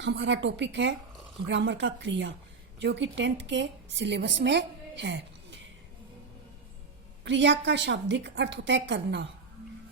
हमारा टॉपिक है ग्रामर का क्रिया, जो कि 10th के सिलेबस में है। क्रिया का शाब्दिक अर्थ होता है करना।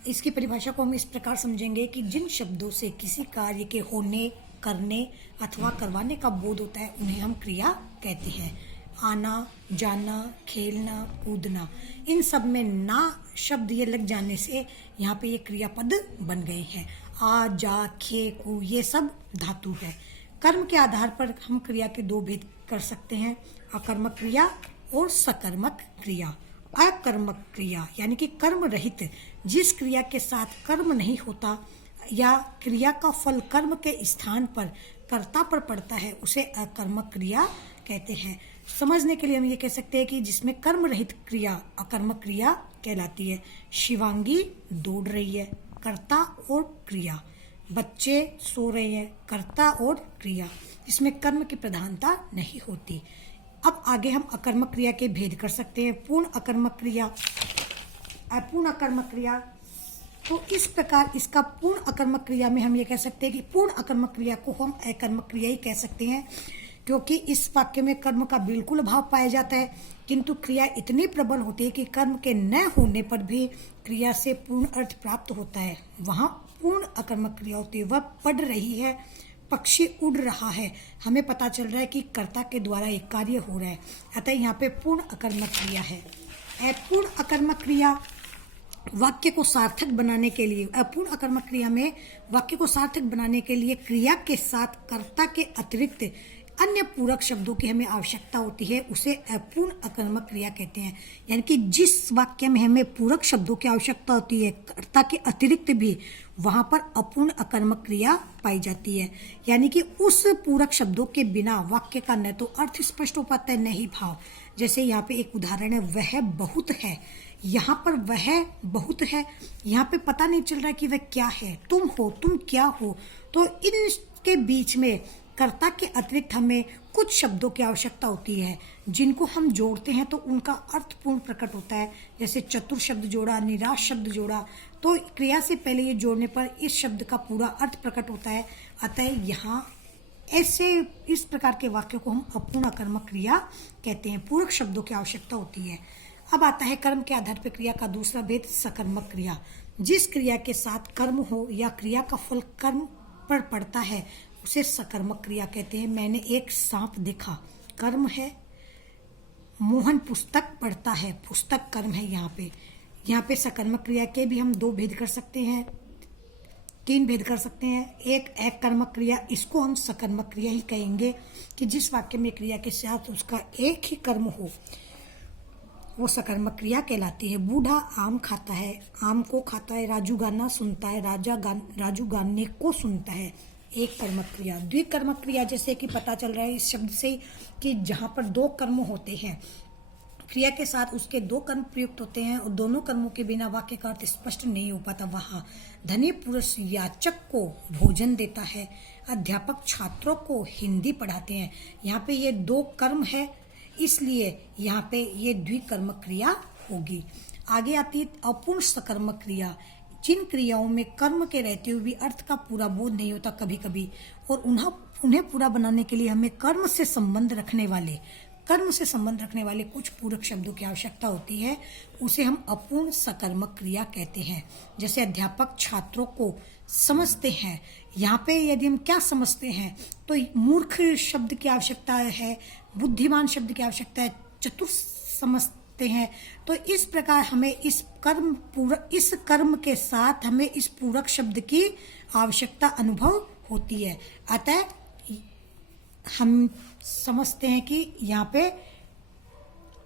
इसकी परिभाषा को हम इस प्रकार समझेंगे कि जिन शब्दों से किसी कार्य के होने, करने अथवा करवाने का बोध होता है उन्हें हम क्रिया कहते हैं। आना, जाना, खेलना, कूदना, इन सब में ना शब्द ये लग जाने से यहाँ पे ये क्रियापद बन गए हैं। आ, जा, खे, कू, ये सब धातु है। कर्म के आधार पर हम क्रिया के दो भेद कर सकते हैं, अकर्मक क्रिया और सकर्मक क्रिया। अकर्मक क्रिया यानी कि कर्म रहित, जिस क्रिया के साथ कर्म नहीं होता या क्रिया का फल कर्म के स्थान पर कर्ता पर पड़ता है, उसे अकर्मक क्रिया कहते हैं। समझने के लिए हम ये कह सकते हैं कि जिसमें कर्म रहित क्रिया अकर्मक क्रिया कहलाती है। शिवांगी दौड़ रही है, कर्ता और क्रिया। बच्चे सो रहे हैं, कर्ता और क्रिया। इसमें कर्म की प्रधानता नहीं होती। अब आगे हम अकर्मक क्रिया के भेद कर सकते हैं। पूर्ण अकर्मक क्रिया, अपूर्ण अकर्मक क्रिया। तो इस प्रकार इसका पूर्ण अकर्मक क्रिया में हम ये कह सकते हैं कि पूर्ण अकर्मक क्रिया को हम अकर्मक क्रिया ही कह सकते हैं, क्योंकि इस वाक्य में कर्म का बिल्कुल अभाव पाया जाता है, किंतु क्रिया इतनी प्रबल होती है कि कर्म के न होने पर भी क्रिया से पूर्ण अर्थ प्राप्त होता है। वहाँ पूर्ण अकर्मक क्रिया होती है। वह पढ़ रही है, पक्षी उड़ रहा है, हमें पता चल रहा है कि कर्ता के द्वारा एक कार्य हो रहा है, अतः यहाँ पे पूर्ण अकर्मक क्रिया है। अपूर्ण अकर्मक क्रिया वाक्य को सार्थक बनाने के लिए, अपूर्ण अकर्मक क्रिया में वाक्य को सार्थक बनाने के लिए क्रिया के साथ कर्ता के अतिरिक्त अन्य पूरक शब्दों की हमें आवश्यकता होती है, उसे अपूर्ण अकर्मक क्रिया कहते हैं। यानी कि जिस वाक्य में हमें पूरक शब्दों की आवश्यकता होती है कर्ता के अतिरिक्त भी, वहां पर अपूर्ण अकर्मक क्रिया पाई जाती है। यानी कि उस पूरक शब्दों के बिना वाक्य का न तो अर्थ स्पष्ट हो पाता है, न ही भाव। जैसे यहाँ पे एक उदाहरण है, वह बहुत है। यहाँ पर वह बहुत है, यहाँ पे पता नहीं चल रहा है कि वह क्या है। तुम हो, तुम क्या हो। तो इनके बीच में कर्ता के अतिरिक्त हमें कुछ शब्दों की आवश्यकता होती है, जिनको हम जोड़ते हैं तो उनका अर्थपूर्ण प्रकट होता है। जैसे चतुर शब्द जोड़ा, निराश शब्द जोड़ा, तो क्रिया से पहले ये जोड़ने पर इस शब्द का पूरा अर्थ प्रकट होता है। अतः यहाँ ऐसे इस प्रकार के वाक्य को हम अपूर्ण अकर्मक क्रिया कहते हैं। पूरक शब्दों की आवश्यकता होती है। अब आता है कर्म के आधार पर क्रिया का दूसरा भेद, सकर्मक क्रिया। जिस क्रिया के साथ कर्म हो या क्रिया का फल कर्म पर पड़ता है, उसे सकर्मक क्रिया कहते हैं। मैंने एक सांप देखा, कर्म है। मोहन पुस्तक पढ़ता है, पुस्तक कर्म है। यहाँ पे सकर्मक क्रिया के भी हम दो भेद कर सकते हैं, तीन भेद कर सकते हैं। एक अकर्मक क्रिया, इसको हम सकर्मक क्रिया ही कहेंगे कि जिस वाक्य में क्रिया के साथ उसका एक ही कर्म हो, वो सकर्मक क्रिया कहलाती है। बूढ़ा आम खाता है, आम को खाता है। राजू गाना सुनता है, राजू गाने को सुनता है। एक कर्मक क्रिया। द्विकर्मक क्रिया, जैसे कि पता चल रहा है इस शब्द से कि जहाँ पर दो कर्म होते हैं, क्रिया के साथ उसके दो कर्म प्रयुक्त होते हैं और दोनों कर्मों के बिना वाक्य का अर्थ स्पष्ट नहीं हो पाता। वहाँ धनी पुरुष याचक को भोजन देता है, अध्यापक छात्रों को हिंदी पढ़ाते हैं। यहाँ पे ये दो कर्म है, इसलिए यहाँ पे ये द्विकर्मक क्रिया होगी। आगे आती है अपूर्ण सकर्मक क्रिया। जिन क्रियाओं में कर्म के रहते हुए भी अर्थ का पूरा बोध नहीं होता कभी कभी, और उन्हें पूरा बनाने के लिए हमें कर्म से संबंध रखने वाले कुछ पूरक शब्दों की आवश्यकता होती है, उसे हम अपूर्ण सकर्मक क्रिया कहते हैं। जैसे अध्यापक छात्रों को समझते हैं, यहाँ पे यदि हम क्या समझते हैं तो मूर्ख शब्द की आवश्यकता है, बुद्धिमान शब्द की आवश्यकता है, चतुर समझते हैं। तो इस प्रकार हमें इस कर्म के साथ हमें इस पूरक शब्द की आवश्यकता अनुभव होती है। अतः हम समझते हैं कि यहाँ पे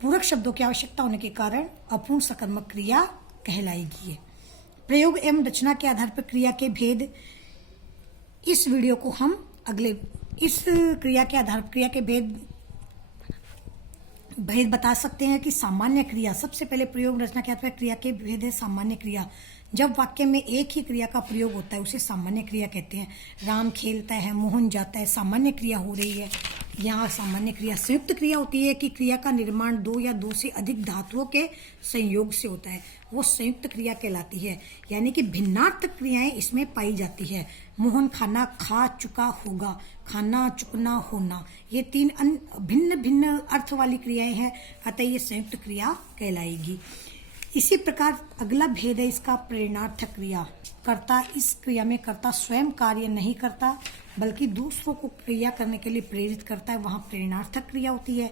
पूरक शब्दों की आवश्यकता होने के कारण अपूर्ण सकर्मक क्रिया कहलाएगी। प्रयोग एवं रचना के आधार पर क्रिया के भेद, इस वीडियो को हम इस क्रिया के आधार पर क्रिया के भेद बता सकते हैं कि सामान्य क्रिया, सबसे पहले प्रयोग रचना के आधार पर क्रिया के भेद है। सामान्य क्रिया, जब वाक्य में एक ही क्रिया का प्रयोग होता है उसे सामान्य क्रिया कहते हैं। राम खेलता है, मोहन जाता है, सामान्य क्रिया हो रही है। यहाँ सामान्य क्रिया। संयुक्त क्रिया होती है कि क्रिया का निर्माण दो या दो से अधिक धातुओं के संयोग से होता है, वो संयुक्त क्रिया कहलाती है। यानी कि भिन्नार्थक क्रियाएं इसमें पाई जाती है। मोहन खाना खा चुका होगा, खाना चुकना होना, ये तीन भिन्न भिन्न अर्थ वाली क्रियाएं हैं, अतः ये संयुक्त क्रिया कहलाएगी। इसी प्रकार अगला भेद है इसका प्रेरणार्थक क्रिया। कर्ता, इस क्रिया में कर्ता स्वयं कार्य नहीं करता बल्कि दूसरों को क्रिया करने के लिए प्रेरित करता है, वहाँ प्रेरणार्थक क्रिया होती है।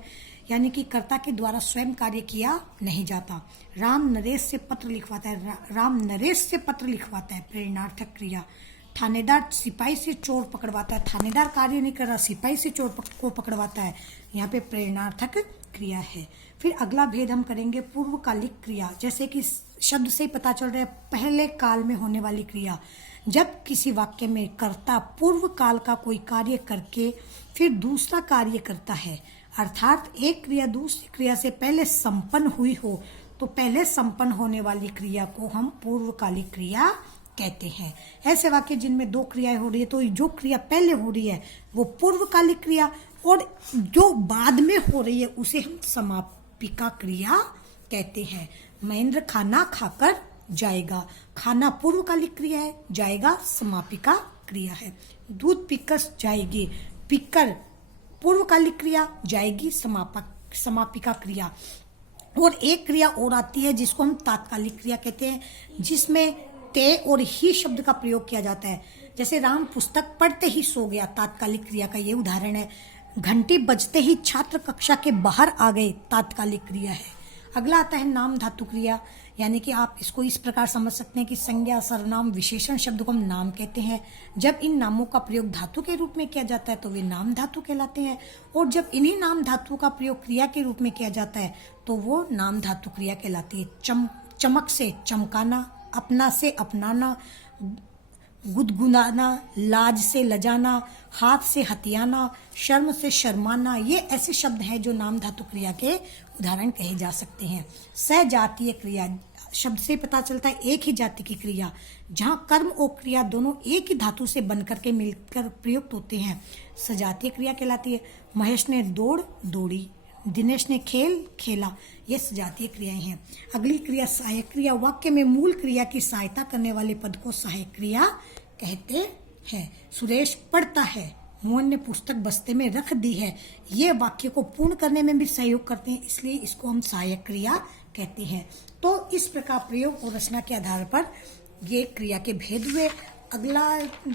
यानी कि कर्ता के द्वारा स्वयं कार्य किया नहीं जाता। राम नरेश से पत्र लिखवाता है, राम नरेश से पत्र लिखवाता है, प्रेरणार्थक क्रिया। थानेदार सिपाही से चोर पकड़वाता है, थानेदार कार्य नहीं कर रहा, सिपाही से चोर को पकड़वाता है, यहाँ पे प्रेरणार्थक क्रिया है। फिर अगला भेद हम करेंगे पूर्वकालिक क्रिया। जैसे कि शब्द से ही पता चल रहा है पहले काल में होने वाली क्रिया। जब किसी वाक्य में कर्ता पूर्व काल का कोई कार्य करके फिर दूसरा कार्य करता है, अर्थात एक क्रिया दूसरी क्रिया से पहले संपन्न हुई हो, तो पहले संपन्न होने वाली क्रिया को हम पूर्वकालिक क्रिया कहते हैं। ऐसे वाक्य जिनमें दो क्रियाएं हो रही है, तो जो क्रिया पहले हो रही है वो पूर्वकालिक क्रिया, और जो बाद में हो रही है उसे हम समापिका क्रिया कहते हैं। महेंद्र खाना खाकर जाएगा, खाना पूर्वकालिक क्रिया है, जाएगा समापिका क्रिया है। दूध पीकर जाएगी, पीकर पूर्वकालिक क्रिया, जाएगी समापिका क्रिया। और एक क्रिया और आती है जिसको हम तात्कालिक क्रिया कहते हैं, जिसमें ते और ही शब्द का प्रयोग किया जाता है। जैसे राम पुस्तक पढ़ते ही सो गया, तात्कालिक क्रिया का ये उदाहरण है। घंटी बजते ही छात्र कक्षा के बाहर आ गए, तात्कालिक क्रिया है। अगला आता है नाम धातु क्रिया। यानी कि आप इसको इस प्रकार समझ सकते हैं कि संज्ञा, सर्वनाम, विशेषण शब्द को हम नाम कहते हैं। जब इन नामों का प्रयोग धातु के रूप में किया जाता है तो वे नाम धातु कहलाते हैं, और जब इन्हीं नाम धातु का प्रयोग क्रिया के रूप में किया जाता है तो वो नाम धातु क्रिया कहलाती है। चमक से चमकाना, अपना से अपनाना, गुदगुदाना, लाज से लजाना, हाथ से हथियाना, शर्म से शर्माना, ये ऐसे शब्द हैं जो नाम धातु क्रिया के उदाहरण कहे जा सकते हैं। सजातीय क्रिया, शब्द से पता चलता है एक ही जाति की क्रिया, जहाँ कर्म और क्रिया दोनों एक ही धातु से बनकर के मिलकर प्रयुक्त होते हैं, सजातीय क्रिया कहलाती है। महेश ने दौड़ दौड़ी, दिनेश ने खेल खेला, ये सजातीय क्रियाएं हैं। अगली क्रिया सहायक क्रिया। वाक्य में मूल क्रिया की सहायता करने वाले पद को सहायक क्रिया कहते हैं। सुरेश पढ़ता है, मोहन ने पुस्तक बस्ते में रख दी है, ये वाक्य को पूर्ण करने में भी सहयोग करते हैं, इसलिए इसको हम सहायक क्रिया कहते हैं। तो इस प्रकार प्रयोग और रचना के आधार पर ये क्रिया के भेद हुए। अगला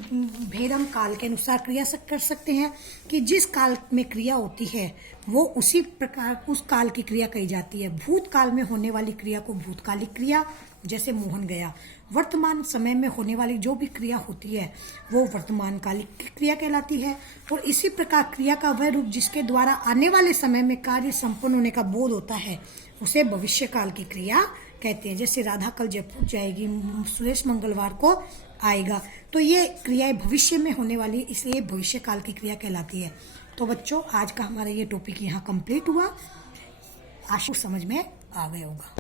भेद हम काल के अनुसार क्रिया कर सकते हैं कि जिस काल में क्रिया होती है वो उसी प्रकार उस काल की क्रिया कही जाती है। भूतकाल में होने वाली क्रिया को भूतकालिक क्रिया, जैसे मोहन गया। वर्तमान समय में होने वाली जो भी क्रिया होती है वो वर्तमान कालिक क्रिया कहलाती है। और इसी प्रकार क्रिया का वह रूप जिसके द्वारा आने वाले समय में कार्य संपन्न होने का बोध होता है उसे भविष्य काल की क्रिया कहते हैं। जैसे राधा कल जयपुर जाएगी, सुरेश मंगलवार को आएगा, तो ये क्रियाएं भविष्य में होने वाली, इसलिए भविष्य काल की क्रिया कहलाती है। तो बच्चों, आज का हमारा ये टॉपिक यहाँ कंप्लीट हुआ। आशा समझ में आ गया होगा।